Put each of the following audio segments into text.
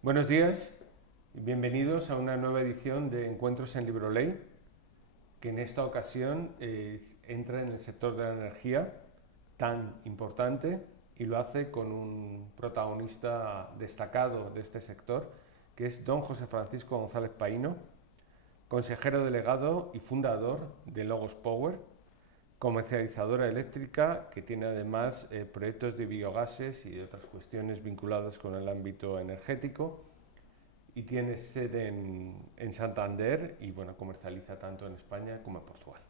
Buenos días y bienvenidos a una nueva edición de Encuentros en Libroley, que en esta ocasión entra en el sector de la energía tan importante y lo hace con un protagonista destacado de este sector, que es don José Francisco González Paíno, consejero delegado y fundador de Logos Power, comercializadora eléctrica que tiene además proyectos de biogases y de otras cuestiones vinculadas con el ámbito energético, y tiene sede en Santander y bueno, comercializa tanto en España como en Portugal.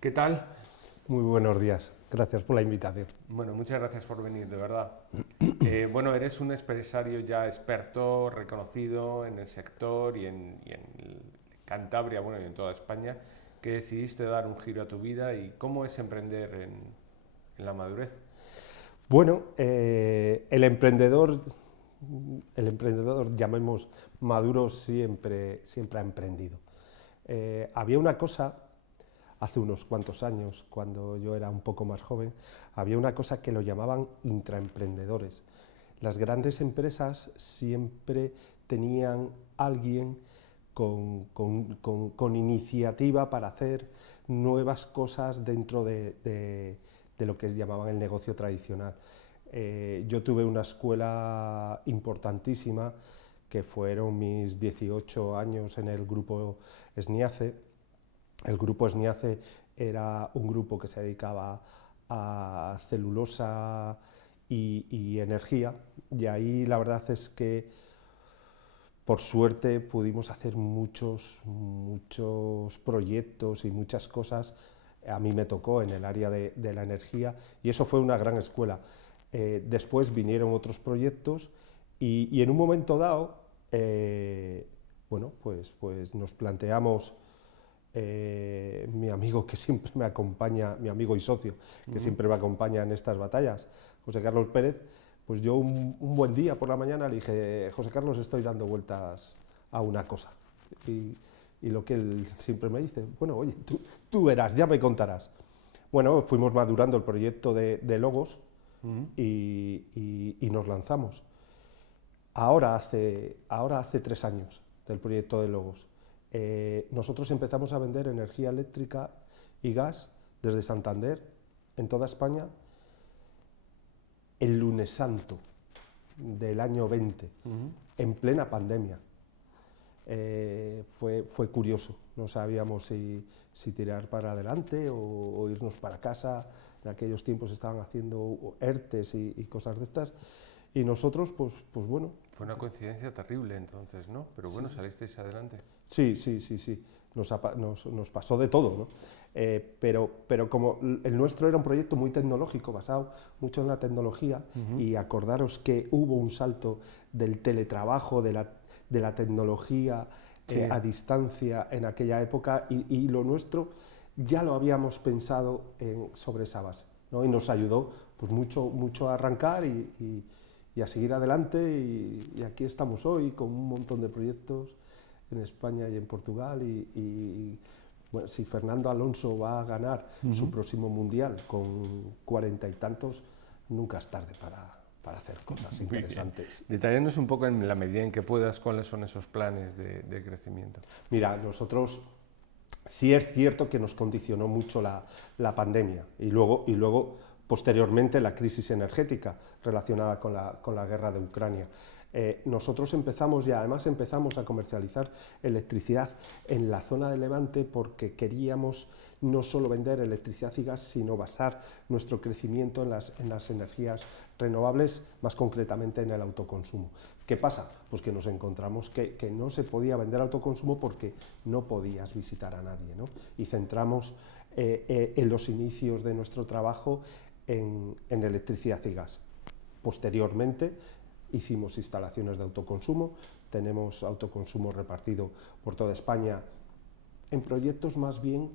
¿Qué tal? Muy buenos días, gracias por la invitación. Bueno, muchas gracias por venir, de verdad. Bueno, eres un empresario ya experto, reconocido en el sector y en Cantabria, bueno, y en toda España, que decidiste dar un giro a tu vida. ¿Y cómo es emprender en la madurez? Bueno, el emprendedor, llamemos maduro, siempre ha emprendido. Había una cosa, hace unos cuantos años, cuando yo era un poco más joven, había una cosa que lo llamaban intraemprendedores. Las grandes empresas siempre tenían alguien con iniciativa para hacer nuevas cosas dentro de lo que llamaban el negocio tradicional. Yo tuve una escuela importantísima que fueron mis 18 años en el grupo SNIACE. El grupo SNIACE era un grupo que se dedicaba a celulosa y energía, y ahí la verdad es que por suerte pudimos hacer muchos proyectos y muchas cosas. A mí me tocó en el área de la energía y eso fue una gran escuela. Después vinieron otros proyectos y en un momento dado, bueno, pues nos planteamos, mi amigo que siempre me acompaña, mi amigo y socio, que siempre me acompaña en estas batallas, José Carlos Pérez, pues yo un buen día por la mañana le dije: José Carlos, estoy dando vueltas a una cosa. Y lo que él siempre me dice: bueno, oye, tú verás, ya me contarás. Bueno, fuimos madurando el proyecto de Logos y nos lanzamos. Ahora hace 3 años del proyecto de Logos. Nosotros empezamos a vender energía eléctrica y gas desde Santander, en toda España, el lunes santo del año 20, en plena pandemia. Fue curioso, no sabíamos si tirar para adelante o irnos para casa. En aquellos tiempos estaban haciendo ERTES y cosas de estas, y nosotros, pues bueno. Fue una coincidencia terrible entonces, ¿no? Pero bueno, Sí, salisteis adelante. sí. Nos pasó de todo, ¿no? Pero como el nuestro era un proyecto muy tecnológico, basado mucho en la tecnología, y acordaros que hubo un salto del teletrabajo, de la tecnología Sí. a distancia en aquella época, y lo nuestro ya lo habíamos pensado sobre esa base, ¿no? Y nos ayudó pues mucho a arrancar y a seguir adelante, y aquí estamos hoy con un montón de proyectos en España y en Portugal, bueno, si Fernando Alonso va a ganar su próximo mundial con 40 y tantos, nunca es tarde para hacer cosas interesantes. Detallarnos un poco en la medida en que puedas cuáles son esos planes de crecimiento. Mira, nosotros sí es cierto que nos condicionó mucho la pandemia y luego posteriormente la crisis energética relacionada con la guerra de Ucrania. Nosotros empezamos a comercializar electricidad en la zona de Levante porque queríamos no solo vender electricidad y gas, sino basar nuestro crecimiento en las energías renovables, más concretamente en el autoconsumo. ¿Qué pasa? Pues que nos encontramos que no se podía vender autoconsumo porque no podías visitar a nadie, ¿no? Y centramos en los inicios de nuestro trabajo en electricidad y gas. Posteriormente hicimos instalaciones de autoconsumo, tenemos autoconsumo repartido por toda España en proyectos más bien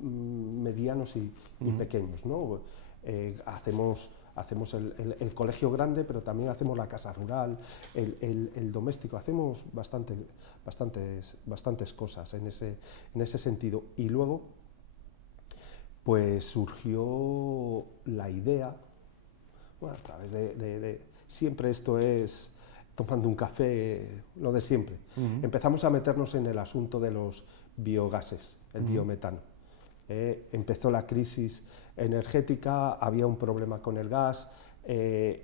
medianos y pequeños, ¿no? Hacemos el colegio grande, pero también hacemos la casa rural, el doméstico, hacemos bastantes cosas en ese sentido. Y luego pues surgió la idea, bueno, a través siempre esto es tomando un café, lo de siempre. Empezamos a meternos en el asunto de los biogases, el biometano. Empezó la crisis energética, había un problema con el gas,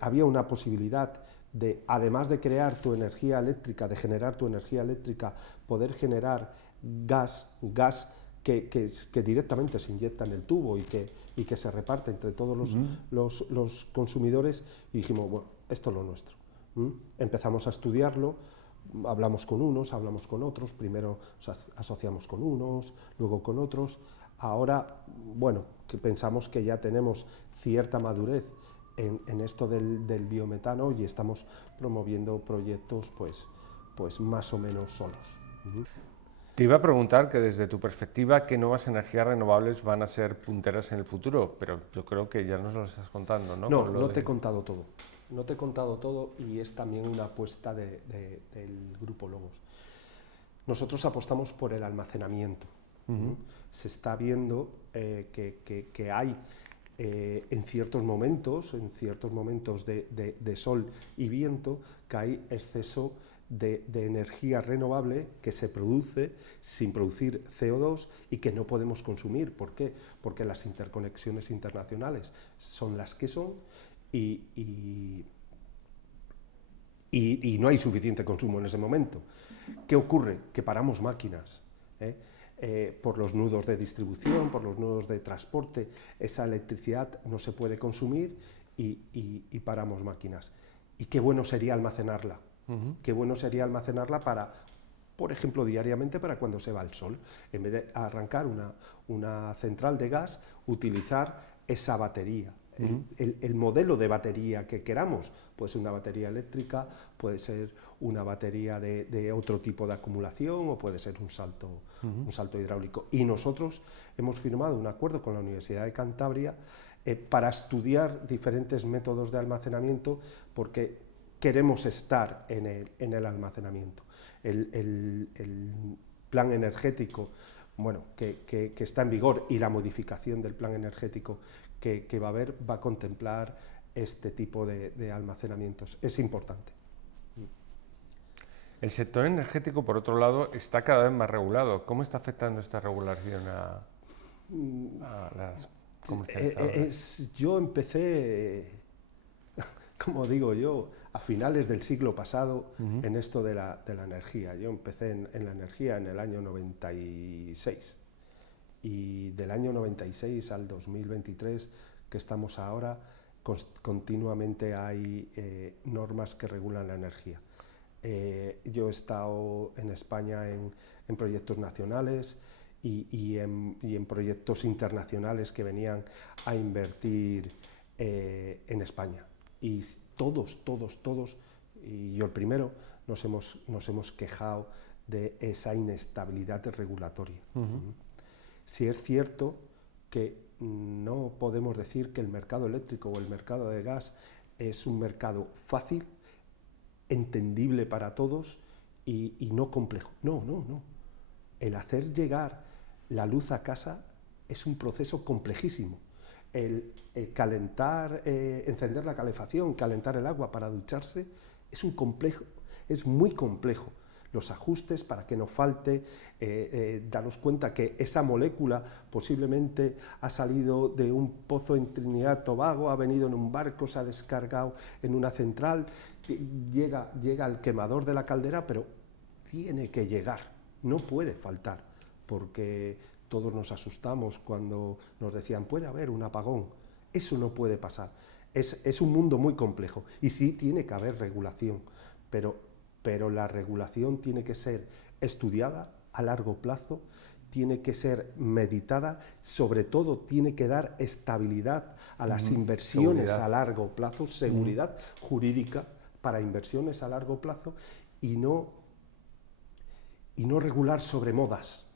había una posibilidad de, además de crear tu energía eléctrica, de generar tu energía eléctrica, poder generar gas que directamente se inyecta en el tubo y que se reparte entre todos los consumidores, y dijimos, bueno, esto es lo nuestro. Empezamos a estudiarlo, hablamos con unos, hablamos con otros, primero asociamos con unos, luego con otros. Ahora, bueno, que pensamos que ya tenemos cierta madurez en esto del biometano y estamos promoviendo proyectos pues más o menos solos. Te iba a preguntar que desde tu perspectiva, ¿qué nuevas energías renovables van a ser punteras en el futuro? Pero yo creo que ya nos lo estás contando, ¿no? No te he contado todo. No te he contado todo, y es también una apuesta del Grupo Logos. Nosotros apostamos por el almacenamiento. Se está viendo que hay en ciertos momentos de sol y viento, que hay exceso de energía renovable que se produce sin producir CO2 y que no podemos consumir. ¿Por qué? Porque las interconexiones internacionales son las que son y no hay suficiente consumo en ese momento. ¿Qué ocurre? Que paramos máquinas. Por los nudos de distribución, por los nudos de transporte, esa electricidad no se puede consumir y paramos máquinas. Y qué bueno sería almacenarla. Qué bueno sería almacenarla para, por ejemplo, diariamente, para cuando se va el sol. En vez de arrancar una central de gas, utilizar esa batería. El modelo de batería que queramos, puede ser una batería eléctrica, puede ser una batería de otro tipo de acumulación, o puede ser un salto hidráulico. Y nosotros hemos firmado un acuerdo con la Universidad de Cantabria para estudiar diferentes métodos de almacenamiento, porque queremos estar en el almacenamiento. El plan energético, bueno, que está en vigor, y la modificación del plan energético que va a haber, va a contemplar este tipo de almacenamientos. Es importante. El sector energético, por otro lado, está cada vez más regulado. ¿Cómo está afectando esta regulación a las comercializadoras? Yo empecé, como digo yo, a finales del siglo pasado en esto de la energía. Yo empecé en la energía en el año 96. Y del año 96 al 2023, que estamos ahora, continuamente hay normas que regulan la energía. Yo he estado en España en proyectos nacionales y en proyectos internacionales que venían a invertir en España. Y todos, y yo el primero, nos hemos quejado de esa inestabilidad regulatoria. Si es cierto que no podemos decir que el mercado eléctrico o el mercado de gas es un mercado fácil, entendible para todos y no complejo. No. El hacer llegar la luz a casa es un proceso complejísimo. El calentar, encender la calefacción, calentar el agua para ducharse, es muy complejo. Los ajustes para que no falte, daros cuenta que esa molécula posiblemente ha salido de un pozo en Trinidad y Tobago, ha venido en un barco, se ha descargado en una central, llega al quemador de la caldera, pero tiene que llegar, no puede faltar, porque todos nos asustamos cuando nos decían puede haber un apagón. Eso no puede pasar. Es un mundo muy complejo y sí tiene que haber regulación, pero la regulación tiene que ser estudiada a largo plazo, tiene que ser meditada, sobre todo tiene que dar estabilidad a las inversiones a largo plazo, seguridad jurídica para inversiones a largo plazo, y no regular sobre modas.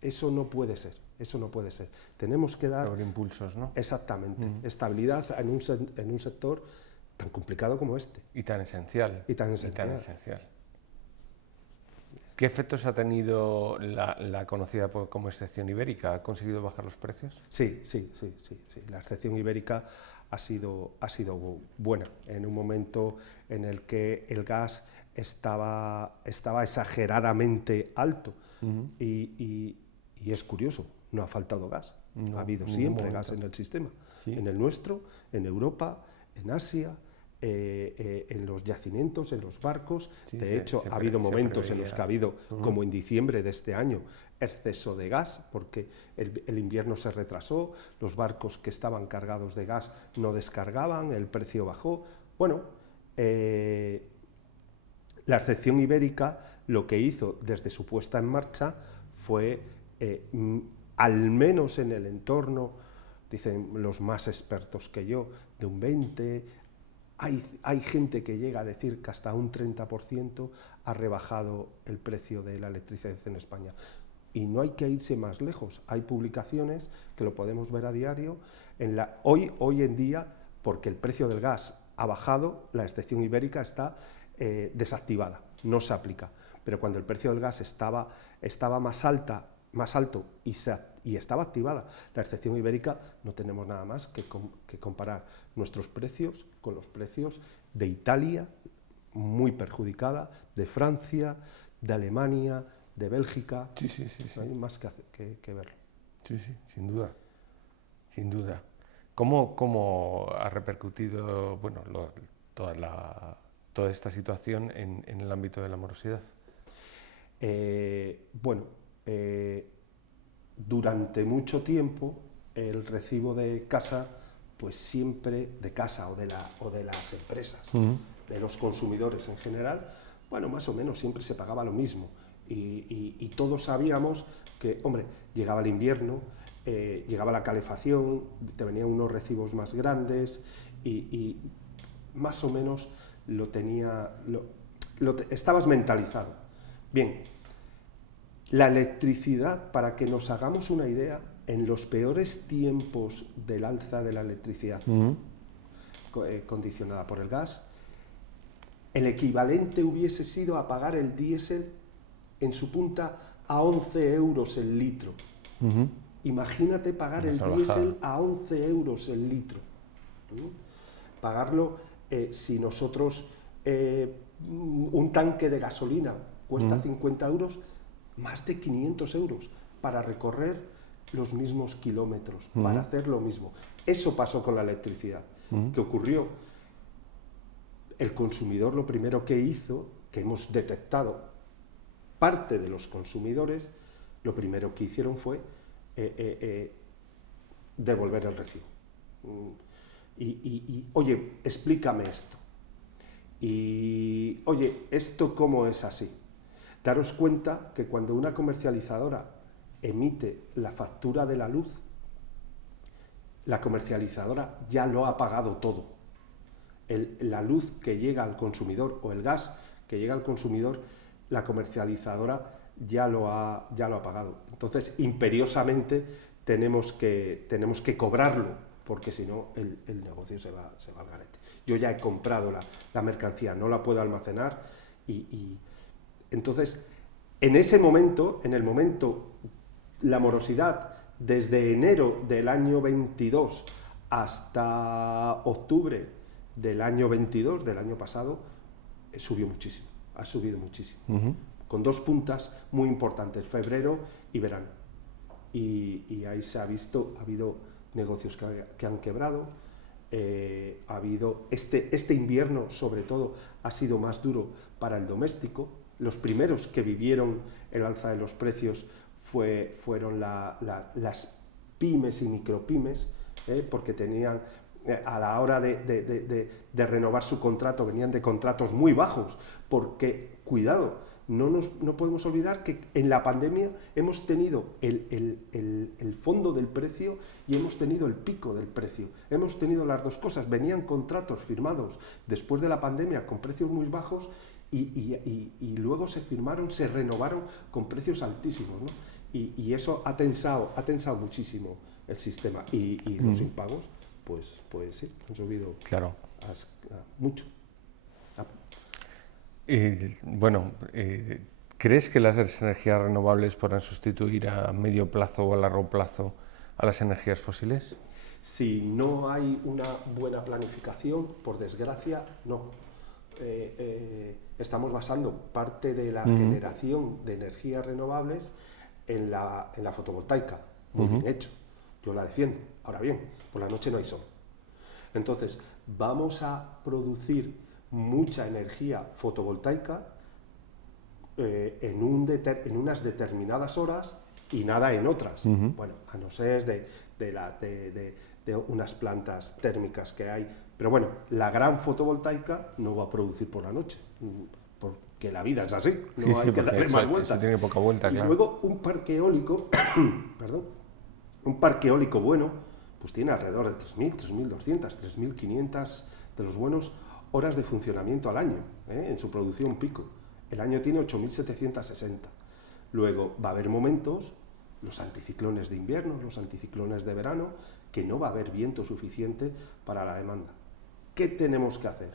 Eso no puede ser. Tenemos que dar... Sobre impulsos, ¿no? Exactamente. Estabilidad en un sector tan complicado como este. Y tan esencial. Y tan esencial. ¿Qué efectos ha tenido la conocida como excepción ibérica? ¿Ha conseguido bajar los precios? Sí. La excepción ibérica ha sido buena, en un momento en el que el gas estaba exageradamente alto. Y es curioso, no ha faltado gas, ha habido siempre gas en el sistema, en el nuestro, en Europa, en Asia, en los yacimientos, en los barcos. De hecho, ha habido momentos en los que ha habido, como en diciembre de este año, exceso de gas, porque el invierno se retrasó, los barcos que estaban cargados de gas no descargaban, el precio bajó. Bueno, la excepción ibérica lo que hizo desde su puesta en marcha fue, al menos en el entorno, dicen los más expertos que yo, de un 20%, hay gente que llega a decir que hasta un 30% ha rebajado el precio de la electricidad en España. Y no hay que irse más lejos, hay publicaciones que lo podemos ver a diario. Hoy en día, porque el precio del gas ha bajado, la excepción ibérica está desactivada, no se aplica. Pero cuando el precio del gas estaba más alto y estaba activada la excepción ibérica, no tenemos nada más que comparar nuestros precios con los precios de Italia, muy perjudicada, de Francia, de Alemania, de Bélgica. Sí. No hay más que verlo. Sí, sin duda. Sin duda. ¿Cómo ha repercutido toda esta situación en el ámbito de la morosidad? Durante mucho tiempo el recibo de casa, pues siempre de casa o de las empresas, de los consumidores en general, bueno, más o menos siempre se pagaba lo mismo. Y todos sabíamos que, hombre, llegaba el invierno, llegaba la calefacción, te venían unos recibos más grandes y más o menos estabas mentalizado. Bien, la electricidad, para que nos hagamos una idea, en los peores tiempos del alza de la electricidad condicionada por el gas, el equivalente hubiese sido a pagar el diésel en su punta a 11 euros el litro. Imagínate pagar el diésel a 11 euros el litro. Pagarlo, si nosotros, un tanque de gasolina cuesta 50 euros, más de 500 euros para recorrer los mismos kilómetros, para hacer lo mismo. Eso pasó con la electricidad. ¿Qué ocurrió? El consumidor lo primero que hizo, que hemos detectado, parte de los consumidores, lo primero que hicieron fue devolver el recibo. Oye, explícame esto. Y, oye, ¿esto cómo es así? Daros cuenta que cuando una comercializadora emite la factura de la luz, la comercializadora ya lo ha pagado todo. La luz que llega al consumidor o el gas que llega al consumidor, la comercializadora ya lo ha pagado. Entonces, imperiosamente tenemos que cobrarlo, porque si no el negocio se va al garete. Yo ya he comprado la mercancía, no la puedo almacenar y entonces, en ese momento, la morosidad, desde enero del año 22 hasta octubre del año 22, del año pasado, subió muchísimo, ha subido muchísimo, con dos puntas muy importantes, febrero y verano. Y ahí ha habido negocios que han quebrado, ha habido, este invierno sobre todo ha sido más duro para el doméstico. Los primeros que vivieron el alza de los precios fueron las pymes y micropymes, porque tenían, a la hora de renovar su contrato, venían de contratos muy bajos, porque, cuidado, no podemos olvidar que en la pandemia hemos tenido el fondo del precio y hemos tenido el pico del precio. Hemos tenido las dos cosas. Venían contratos firmados después de la pandemia con precios muy bajos y luego se renovaron con precios altísimos, ¿no? Y eso ha tensado muchísimo el sistema. Y los impagos, pues sí, han subido mucho. ¿Crees que las energías renovables podrán sustituir a medio plazo o a largo plazo a las energías fósiles? Si no hay una buena planificación, por desgracia, no. Estamos basando parte de la generación de energías renovables en la fotovoltaica. Muy bien hecho, yo la defiendo. Ahora bien, por la noche no hay sol. Entonces, vamos a producir mucha energía fotovoltaica en unas determinadas horas y nada en otras. Bueno, a no ser de unas plantas térmicas que hay. Pero bueno, la gran fotovoltaica no va a producir por la noche, porque la vida es así, no hay que darle más vueltas. Tiene poca vuelta, y claro. luego un parque eólico, perdón, un parque eólico bueno, pues tiene alrededor de 3.000, 3.200, 3.500 de los buenos horas de funcionamiento al año, en su producción pico. El año tiene 8.760. Luego va a haber momentos, los anticiclones de invierno, los anticiclones de verano, que no va a haber viento suficiente para la demanda. ¿Qué tenemos que hacer?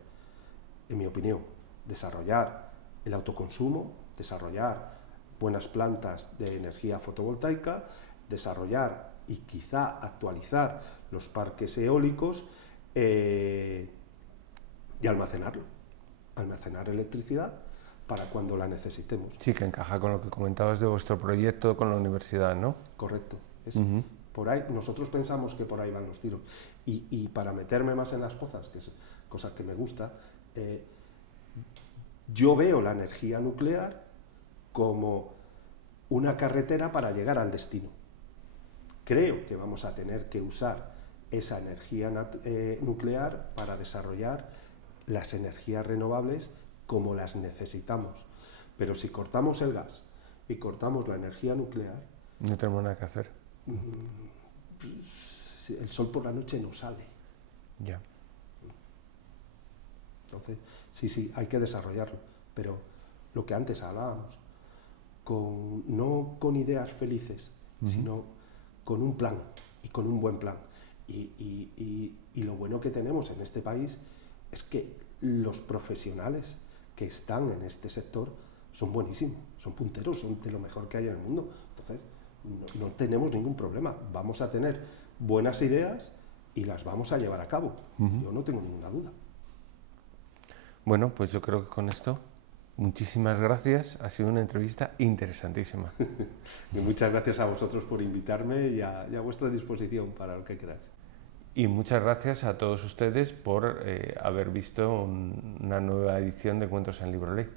En mi opinión, desarrollar el autoconsumo, desarrollar buenas plantas de energía fotovoltaica, desarrollar y quizá actualizar los parques eólicos y almacenarlo, almacenar electricidad para cuando la necesitemos. Sí, que encaja con lo que comentabas de vuestro proyecto con la universidad, ¿no? Correcto. Por ahí, nosotros pensamos que por ahí van los tiros. Y para meterme más en las pozas, que es cosa que me gusta, yo veo la energía nuclear como una carretera para llegar al destino. Creo que vamos a tener que usar esa energía nuclear para desarrollar las energías renovables como las necesitamos. Pero si cortamos el gas y cortamos la energía nuclear, no tenemos nada que hacer. El sol por la noche no sale. Ya. Entonces, sí, hay que desarrollarlo. Pero lo que antes hablábamos, no con ideas felices, sino con un plan y con un buen plan. Y lo bueno que tenemos en este país es que los profesionales que están en este sector son buenísimos, son punteros, son de lo mejor que hay en el mundo. Entonces, no tenemos ningún problema. Vamos a tener buenas ideas y las vamos a llevar a cabo. Yo no tengo ninguna duda. Bueno, pues yo creo que con esto, muchísimas gracias. Ha sido una entrevista interesantísima. Y muchas gracias a vosotros por invitarme y a vuestra disposición para lo que queráis. Y muchas gracias a todos ustedes por haber visto una nueva edición de Encuentros en LibroLey.